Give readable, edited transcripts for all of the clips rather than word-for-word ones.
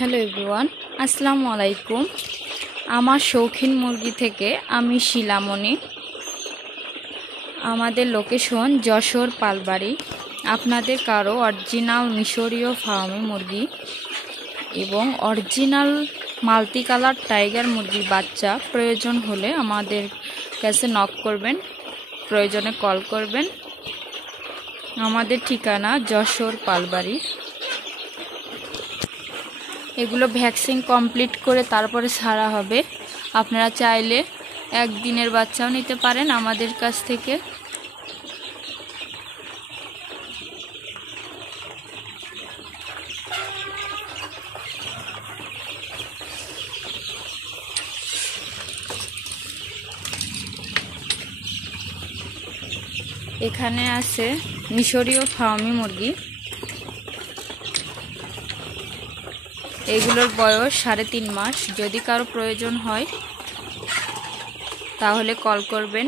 Hello everyone, আসসালামু আলাইকুম। আমার শৌখিন মুরগি থেকে আমি শিলামণি। আমাদের লোকেশন যশোর পালবাড়ি। আপনাদের কারো অরিজিনাল মিশরীয় ফার্মি মুরগি এবং অরিজিনাল মাল্টি কালার টাইগার মুরগির বাচ্চা প্রয়োজন হলে আমাদের কাছে নক করবেন, প্রয়োজনে কল করবেন। আমাদের ঠিকানা যশোর পালবাড়ি। এগুলো ভ্যাকসিন কমপ্লিট করে তারপরে ছাড়া হবে। আপনারা চাইলে একদিনের বাচ্চাও নিতে পারেন আমাদের কাছ থেকে। এখানে আছে মিশরীয় ফার্মি মুরগি। এগুলোর বয়স 3.5 মাস। যদি কারো প্রয়োজন হয় তাহলে কল করবেন।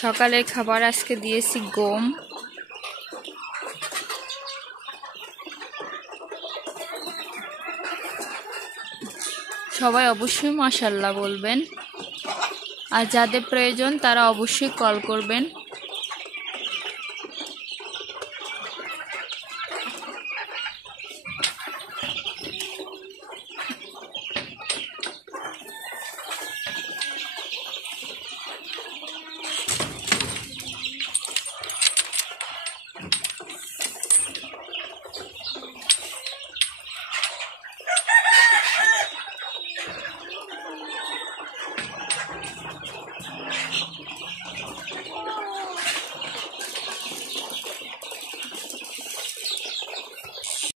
সকালের খাবার আজকে দিয়েছি গম। সবাই অবশ্যই মাশাআল্লাহ বলবেন, আর যাদের প্রয়োজন তারা অবশ্যই কল করবেন।